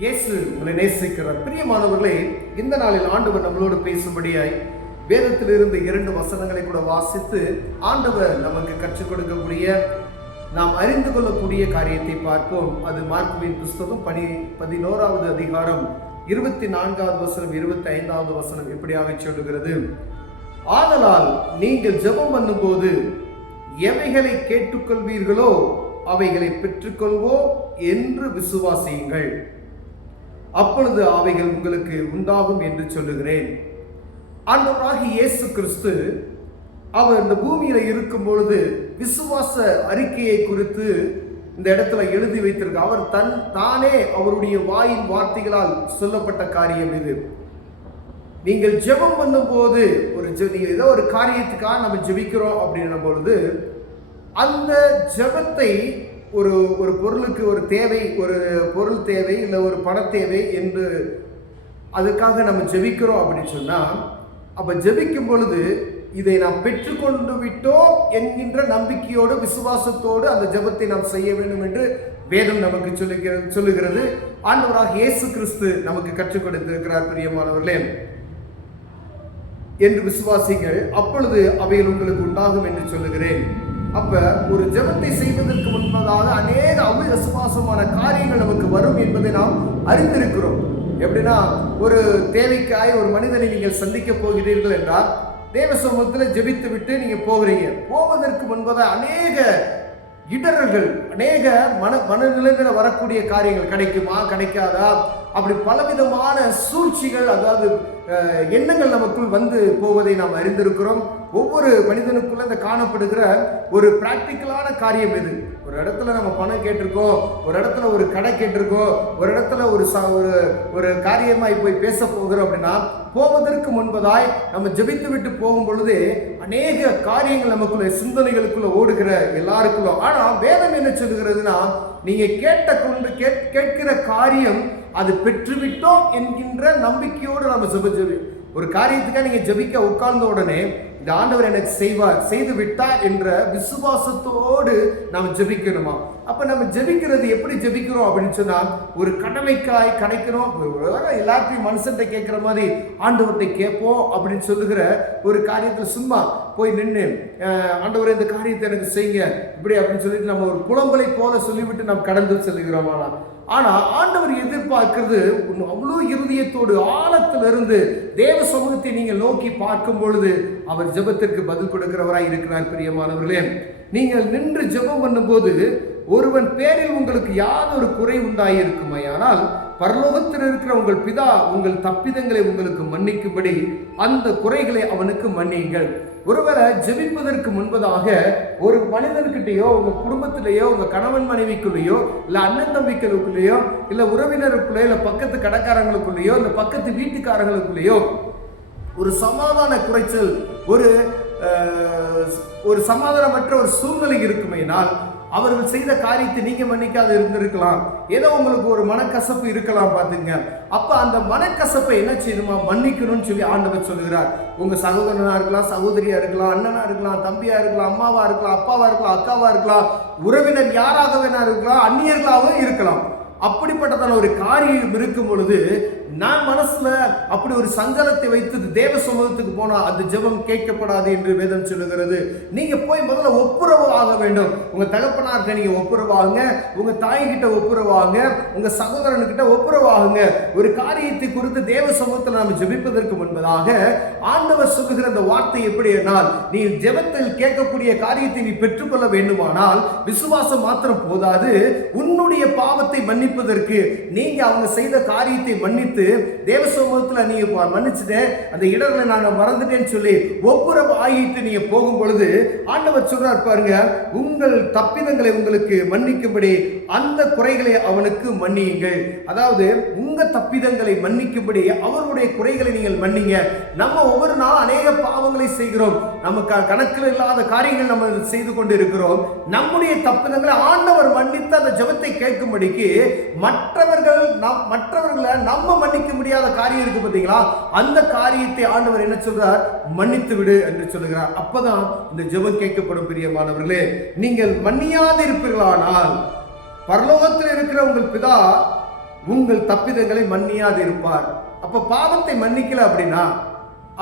இயேசு உங்களை நேசிக்கிறார். பிரியமானவர்களே, இந்த நாளில் ஆண்டவர் நம்மளோடு பேசும்படியாய் வேதத்திலிருந்து 2 வசனங்களை கூட வாசித்து ஆண்டவர் நமக்கு கற்றுக் கொடுக்கக்கூடிய, நாம் அறிந்து கொள்ளக்கூடிய காரியத்தை பார்ப்போம். அது மார்க்குவின் புஸ்தகம் 11வது அதிகாரம் 24வது வசனம் 25வது வசனம் இப்படியாக சொல்லுகிறது. ஆதலால் நீங்கள் ஜெபம் பண்ணும்போது எவைகளை கேட்டுக்கொள்வீர்களோ அவைகளை பெற்றுக்கொள்வோம் என்று விசுவாசியுங்கள், அப்பொழுது அவைகள் உங்களுக்கு உண்டாகும் என்று சொல்லுகிறேன். ஆண்டவராகிய இயேசு கிறிஸ்து அவர் இந்த பூமியில இருக்கும் பொழுது விசுவாச அறிக்கையை குறித்து இந்த இடத்துல எழுதி வைத்திருக்க. அவர் தானே அவருடைய வாயின் வார்த்தைகளால் சொல்லப்பட்ட காரியம் இது. நீங்கள் ஜெபம் பண்ணும் போது ஏதோ ஒரு காரியத்துக்காக நம்ம ஜெபிக்கிறோம் அப்படின்ற பொழுது அந்த ஜெபத்தை ஒரு பொருளுக்கு ஒரு தேவை, ஒரு பொருள் தேவை, இல்லை ஒரு பண தேவை என்று அதுக்காக நம்ம ஜெபிக்கிறோம் அப்படின்னு சொன்னால், அப்போ ஜெபிக்கும் பொழுது இதை நாம் பெற்றுக்கொண்டு விட்டோம் என்கின்ற நம்பிக்கையோடு விசுவாசத்தோடு அந்த ஜெபத்தை நாம் செய்ய வேண்டும் என்று வேதம் நமக்கு சொல்லுகிறது. ஆண்டவராக இயேசு கிறிஸ்து நமக்கு கற்றுக் கொடுத்திருக்கிறார். பிரியமானவர்களே, என்று விசுவாசிகள், அப்பொழுது அவைகள் உங்களுக்கு உண்டாகும் என்று சொல்லுகிறேன். அப்ப ஒரு ஜெபத்தை செய்வதற்கு முன்பதாக அநேக அவிசுவாசமான காரியங்கள் நமக்கு வரும் என்பதை நாம் அறிந்திருக்கிறோம். எப்படின்னா, ஒரு தேவைக்காய் ஒரு மனிதனை நீங்கள் சந்திக்க போகிறீர்கள் என்றால் தேவ சமூகத்தில் ஜெபித்து விட்டு நீங்க போகிறீங்க. போவதற்கு முன்பதாக அநேக இடர்கள், அநேக மனநிலைமையில வரக்கூடிய காரியங்கள், கிடைக்குமா கிடைக்காதா, அப்படி பலவிதமான சூழ்ச்சிகள், அதாவது எண்ணங்கள் நமக்குள் வந்து போவதை நாம் அறிந்திருக்கிறோம். ஒவ்வொரு மனிதனுக்குள்ள இந்த காணப்படுகிற ஒரு பிராக்டிக்கலான காரியம் இது. ஒரு இடத்துல நம்ம பணம் கேட்டிருக்கோம், ஒரு இடத்துல ஒரு கடை கேட்டிருக்கோம், ஒரு இடத்துல ஒரு காரியமாய் போய் பேச போகிறோம் அப்படின்னா, போவதற்கு முன்பதாய் நம்ம ஜெபித்து விட்டு போகும் பொழுது அநேக காரியங்கள் நமக்குள்ள சிந்தனைகளுக்குள்ள ஓடுகிற எல்லாருக்குள்ள. ஆனா வேதம் என்ன சொல்லுகிறதுனா, நீங்க கேட்கிற காரியம் அது பெற்றுவிட்டோம் என்கின்ற நம்பிக்கையோடு நம்ம ஜெபி ஒரு காரியத்துக்காக நீங்க ஜெபிக்க உட்கார்ந்த உடனே இந்த ஆண்டவர் எனக்கு செய்வார், செய்து விட்டா என்ற விசுவாசத்தோடு நாம் ஜெபிக்கணுமா? அப்ப நம்ம ஜெபிக்கிறது எப்படி ஜெபிக்கிறோம் அப்படின்னு சொன்னா, ஒரு கடமைக்காய் கிடைக்கணும், எல்லாத்தையும் மனுஷன்கிட்ட கேட்கிற மாதிரி ஆண்டவர்கிட்ட கேட்போம் அப்படின்னு சொல்லுகிற ஒரு காரியத்தில் சும்மா போய் நின்று ஆண்டவர் இந்த காரியத்தை எனக்கு செய்யுங்க இப்படி அப்படின்னு சொல்லிட்டு நம்ம ஒரு புலம்பலை போல சொல்லிவிட்டு நாம் கடந்து செல்கிறோம். ஆனா ஆண்டவர் எதிர்பார்க்கிறது அவ்வளோ இருதயத்தோடு ஆழத்திலிருந்து தேவ சமூகத்தை நீங்கள் நோக்கி பார்க்கும் பொழுது அவர் ஜெபத்திற்கு பதில் கொடுக்கிறவராய் இருக்கிறார். பிரியமானவர்களே, நீங்கள் நின்று ஜெபம் பண்ணும்போது ஒருவன் பேரில் உங்களுக்கு யாதொரு குறை உண்டாயிருக்குமையானால் பரலோகத்தில் இருக்கிற உங்கள் பிதா உங்கள் தப்பிதங்களை உங்களுக்கு மன்னிக்கும்படி அந்த குறைகளை அவனுக்கு மன்னியுங்கள். ஒருவரை ஜெபிப்பதற்கு முன்பதாக ஒரு மனிதன்கிட்டயோ, உங்க குடும்பத்திலேயோ, உங்க கணவன் மனைவிக்குள்ளேயோ, இல்ல அண்ணன் தம்பிகளுக்குள்ளேயோ, இல்ல உறவினருக்குள்ளேயோ, இல்ல பக்கத்து கடைக்காரங்களுக்குள்ளேயோ, இல்ல பக்கத்து வீட்டுக்காரங்களுக்குள்ளேயோ ஒரு சமாதான குறைச்சல், ஒரு சமாதானமற்ற ஒரு சூழ்நிலை இருக்குமேனால் அவர்கள் செய்த காரியத்தை நீங்க மன்னிக்காது இருந்திருக்கலாம். ஏதோ உங்களுக்கு ஒரு மனக்கசப்பு இருக்கலாம். பாத்துங்க, அப்ப அந்த மனக்கசப்பை என்ன செய்யணுமா? மன்னிக்கணும்னு சொல்லி ஆண்டவர் சொல்லுகிறார். உங்க சகோதரனா இருக்கலாம், சகோதரியா இருக்கலாம், அண்ணனா இருக்கலாம், தம்பியா இருக்கலாம், அம்மாவா இருக்கலாம், அப்பாவா இருக்கலாம், அக்காவா இருக்கலாம், உறவினர் யாராக வேணா இருக்கலாம், அந்நியர்களாகவும் இருக்கலாம். அப்படிப்பட்டதான ஒரு காரியம் இருக்கும் பொழுது நான் மனசுல அப்படி ஒரு சஞ்சலத்தை வைத்து தேவ சமூகத்துக்கு போனா அந்த ஜெபம் கேட்கப்படாது என்று வேதம் சொல்லுகிறது. நீங்க போய் முதல்ல ஒப்புரவு ஆக வேண்டும். உங்க தகப்பனார்கிட்ட நீங்க ஒப்புரவாகுங்க, உங்க தாய்கிட்ட ஒப்புரவாகுங்க, உங்க சகோதரன்கிட்ட ஒப்புரவாகுங்க. ஒரு காரியத்தை குறித்து தேவ சமூகத்தில் நாம் ஜெபிப்பதற்கு முன்பதாக ஆண்டவர் சொல்லுகிற அந்த வார்த்தை எப்படி என்னால், நீ ஜெபத்தில் கேட்கக்கூடிய காரியத்தை நீ பெற்றுக்கொள்ள வேண்டுமானால் விசுவாசம் மாத்திரம் போதாது, உன்னுடைய பாவத்தை மன்னிப்பதற்கு நீங்க அவங்க செய்த காரியத்தை மன்னித்து தேவ சமூகத்துல நீங்க மன்னிச்சுட்டேன், அந்த இடங்களை நான் மறந்துட்டேன்னு சொல்லி ஒப்புரவு ஆகிட்டு நீங்க போகும் பொழுது ஆண்டவர் சொல்றார் பாருங்க, உங்கள் தப்பிதங்களை உங்களுக்கு மன்னிக்கும்படி அந்த குறைகளை அவனுக்கு மன்னியுங்கள். அதாவது உங்க தப்பிதங்களை மன்னிக்கும்படி அவருடைய குறைகளை நீங்கள் மன்னிங்க. நம்ம ஒவ்வொரு நாள் அநேக பாவங்களை செய்கிறோம், நமக்கு கணக்கில் இல்லாத காரியங்கள் நம்ம செய்து கொண்டு இருக்கிறோம். நம்முடைய தப்பிதங்களை ஆண்டவர் மன்னித்து அந்த ஜெபத்தை கேட்கும்படிக்கு மற்றவர்களை நம்ம மன்னிக்க முடியாத காரியம் இருக்கு பார்த்தீங்களா, அந்த காரியத்தை ஆண்டவர் என்ன சொல்றார்? மன்னித்து விடு என்று சொல்லுகிறார். அப்பதான் இந்த ஜெபம் கேட்கப்படும். பிரியமானவர்களே, நீங்கள் மன்னியாது இருப்பீர்களானால் பரலோகத்தில் இருக்கிற உங்கள் பிதா உங்கள் தப்பிதங்களை மன்னியாது இருப்பார். அப்ப பாவத்தை மன்னிக்கல அப்படின்னா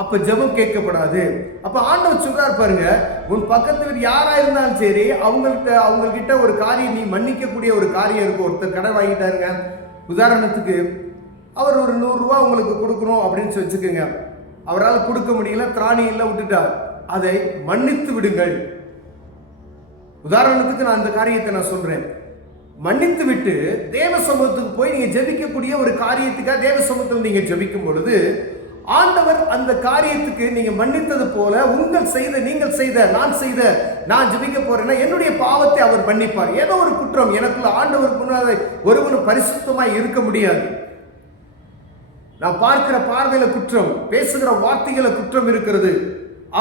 அப்ப ஜெபம் கேட்கப்படாது. அப்ப ஆண்டவர் சொல்றார் பாருங்க, உன் பக்கத்து வீடு யாரா இருந்தாலும் சரி, அவங்க கிட்ட ஒரு காரியம், நீ மன்னிக்கக்கூடிய ஒரு காரியம் இருக்கும். ஒருத்தர் கடன் வாங்கிட்டாருங்க, உதாரணத்துக்கு அவர் ஒரு 100 ரூபா உங்களுக்கு கொடுக்கணும் அப்படின்னு வச்சுக்கோங்க. அவரால் கொடுக்க முடியல, திராணி இல்லை, விட்டுட்டார். அதை மன்னித்து விடுங்கள். உதாரணத்துக்கு நான் அந்த காரியத்தை நான் சொல்றேன். மன்னித்து விட்டு தேவ சமூகத்துக்கு போய் நீங்க ஜெபிக்கக்கூடிய ஒரு காரியத்துக்காக தேவ சமூகத்தில் நீங்க ஜெபிக்கும் பொழுது ஆண்டவர் அந்த காரியத்துக்கு நீங்க மன்னித்தது போல நீங்கள் செய்த நான் ஜெபிக்க போறேன்னா என்னுடைய பாவத்தை அவர் மன்னிப்பார். ஏதோ ஒரு குற்றம் எனக்குள்ள ஆண்டவருக்கு ஒருவனும் பரிசுத்தமாய் இருக்க முடியாது. நான் பார்க்கிற பார்வையில குற்றம், பேசுகிற வார்த்தைகள குற்றம் இருக்கிறது.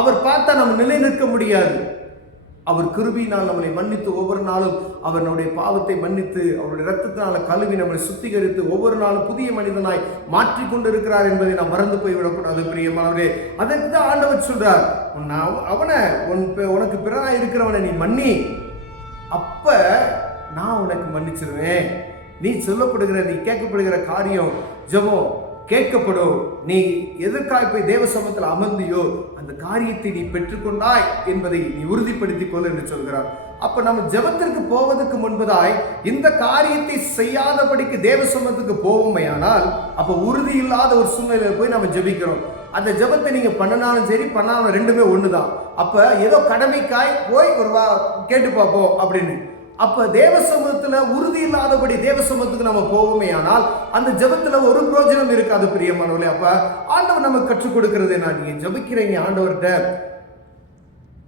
அவர் பார்த்தா நம்ம நிலை நிற்க முடியாது. அவர் கிருபையினால் நம்மளை மன்னித்து ஒவ்வொரு நாளும் அவர் நம்முடைய பாவத்தை மன்னித்து அவருடைய இரத்தத்தினால கழுவி நம்மளை சுத்திகரித்து ஒவ்வொரு நாளும் புதிய மனிதனாய் மாற்றிக்கொண்டு இருக்கிறார் என்பதை நாம் மறந்து போய்விடக்கூடாது பிரியமானவரே. அதற்கு தான் ஆண்டவர் சொல்றார், அவனை உனக்கு பிறனாய் இருக்கிறவனை நீ மன்னி, அப்ப நான் உனக்கு மன்னிச்சிருவேன். நீ கேட்கப்படுகிற காரியம் ஜெபம் கேட்கப்படும். நீ எதற்காக போய் தேவ சமூகத்தில் அமர்ந்தியோ அந்த காரியத்தை நீ பெற்றுக்கொண்டாய் என்பதை நீ உறுதிப்படுத்திக் கொள் என்று சொல்கிறார். அப்ப நம்ம ஜெபத்திற்கு போவதற்கு முன்பதாய் இந்த காரியத்தை செய்யாதபடிக்கு தேவ சமூகத்துக்கு போவோமையானால் அப்ப உறுதி இல்லாத ஒரு சூழ்நிலையில போய் நம்ம ஜெபிக்கிறோம். அந்த ஜெபத்தை நீங்க பண்ணனாலும் சரி பண்ணாலும் ரெண்டுமே ஒண்ணுதான். அப்ப ஏதோ கடமைக்காய் போய் ஒரு கேட்டு பார்ப்போம் அப்படின்னு, அப்ப தேவ சமூகத்துல உறுதி இல்லாதபடி தேவ சமூகத்துக்கு நம்ம போவோமே ஆனால் அந்த ஜெபத்துல ஒரு பிரயோஜனம் இருக்காது பிரியமானவர்களே. அப்ப ஆண்டவர் நமக்கு கற்றுக் கொடுக்கிறது, நான் நீங்க ஜெபிக்கிறீங்க ஆண்டவர்கிட்ட,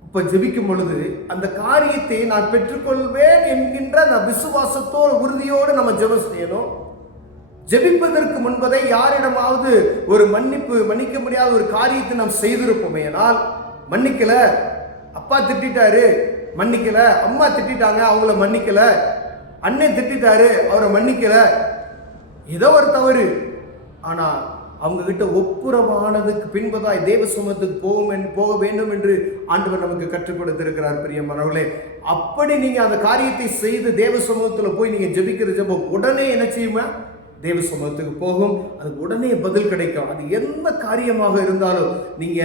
இப்ப ஜெபிக்கும் பொழுது அந்த காரியத்தை நான் பெற்றுக்கொள்வேன் என்கின்ற அந்த விசுவாசத்தோடு உறுதியோடு நம்ம ஜெபம் செய்யணும். ஜெபிப்பதற்கு முன்பதை யாரிடமாவது ஒரு மன்னிக்க முடியாத ஒரு காரியத்தை நாம் செய்திருப்போமே ஆனால், மன்னிக்கல, அப்பா திட்டாரு மன்னிக்கல, அம்மா திட்டாங்க அவங்கள மன்னிக்கல, அண்ணன் திட்டாரு அவரை மன்னிக்கல, ஏதோ ஒரு தவறு, ஆனா அவங்க கிட்ட ஒப்புரவானதுக்கு பின்பதாய் தேவ சமூகத்துக்கு போக வேண்டும் என்று ஆண்டவர் நமக்கு கற்றுக் கொடுத்திருக்கிறார் பிரியமானவர்களே. அப்படி நீங்க அந்த காரியத்தை செய்து தேவ சமூகத்துல போய் நீங்க ஜெபிக்கிற ஜெபம் உடனே என்ன செய்யுமா, தேவ சமூகத்துக்கு போகும். அதுக்கு உடனே பதில் கிடைக்கும். அது எந்த காரியமாக இருந்தாலும் நீங்க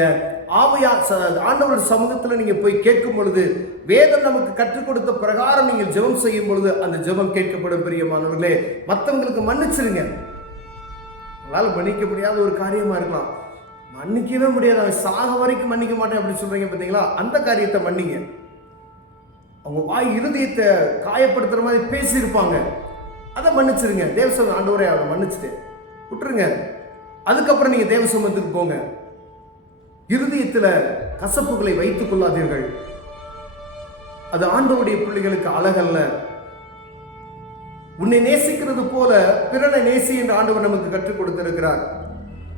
ஆண்டவருடைய சமூகத்துல நீங்க போய் கேட்கும் பொழுது, வேதம் நமக்கு கற்றுக் கொடுத்த பிரகாரம் நீங்கள் ஜெபம் செய்யும் பொழுது அந்த ஜெபம் கேட்கப்படும் பிரியமானவர்களே. மற்றவங்களுக்கு மன்னிச்சிருங்க. உங்களால் மன்னிக்க முடியாத ஒரு காரியமா இருக்கலாம், மன்னிக்கவே முடியாது, அவன் சாக வரைக்கும் மன்னிக்க மாட்டேன் அப்படின்னு சொல்றீங்க பார்த்தீங்களா, அந்த காரியத்தை மன்னிங்க. அவங்க வாய் இருதயத்தை காயப்படுத்துற மாதிரி பேசியிருப்பாங்க, அதை மன்னிச்சிருங்க. தேவசமம் ஆண்டவரே அவரை மன்னிச்சுட்டு விட்டுருங்க. அதுக்கப்புறம் நீங்க தேவசமத்துக்கு போங்க. இருதயத்துல கசப்புகளை வைத்துக் கொள்ளாதீர்கள். அது ஆண்டவருடைய பிள்ளைகளுக்கு அழகல்ல. உன்னை நேசிக்கிறது போல பிறனை நேசி என்று ஆண்டவர் நமக்கு கற்றுக் கொடுத்திருக்கிறார்.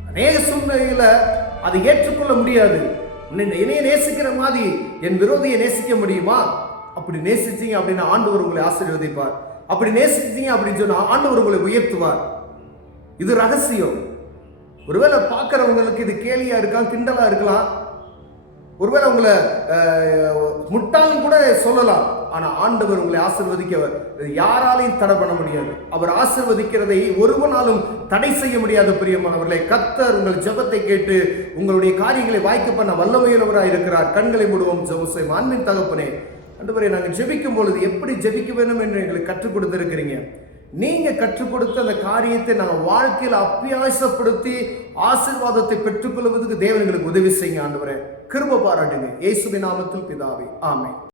அநேக சூழ்நிலையில அதை ஏற்றுக்கொள்ள முடியாது. என்னைய நேசிக்கிற மாதிரி என் விரோதியை நேசிக்க முடியுமா? அப்படி நேசிச்சீங்க அப்படின்னா ஆண்டவர் உங்களை ஆசீர்வதிப்பார். அப்படி நேசிச்சீங்க அப்படின்னு சொன்னா ஆண்டவர் உங்களை உயர்த்துவார். இது ரகசியம். ஒருவேளை பார்க்கிறவங்களுக்கு இது கேலியா இருக்கலாம், கிண்டலா இருக்கலாம், ஒருவேளை உங்களை முட்டாளும் கூட சொல்லலாம். ஆனா ஆண்டவர் உங்களை ஆசீர்வதிக்கவர் யாராலையும் தடை பண்ண முடியாது. அவர் ஆசீர்வதிக்கிறதை ஒருவனாலும் தடை செய்ய முடியாத பிரியமானவர்களே. கர்த்தர் உங்கள் ஜெபத்தை கேட்டு உங்களுடைய காரியங்களை வாய்க்க பண்ண வல்லமையுள்ளவராய் இருக்கிறார். கண்களை மூடுவோம், ஜெபம் செய்வோம். அன்பின் தகப்பனே, ஆண்டவரே, நாங்கள் ஜெபிக்கும் பொழுது எப்படி ஜெபிக்க வேண்டும் என்று எங்களுக்கு கற்றுக் கொடுத்திருக்கிறீங்க. நீங்க கற்றுக் கொடுத்த அந்த காரியத்தை நாங்கள் வாழ்க்கையில் அபியாசப்படுத்தி ஆசீர்வாதத்தை பெற்றுக்கொள்வதற்கு தேவன் எங்களுக்கு உதவி செய்யுங்க ஆண்டவரே. கிருபை பாராட்டுங்க. இயேசுவின் நாமத்தில் பிதாவே, ஆமென்.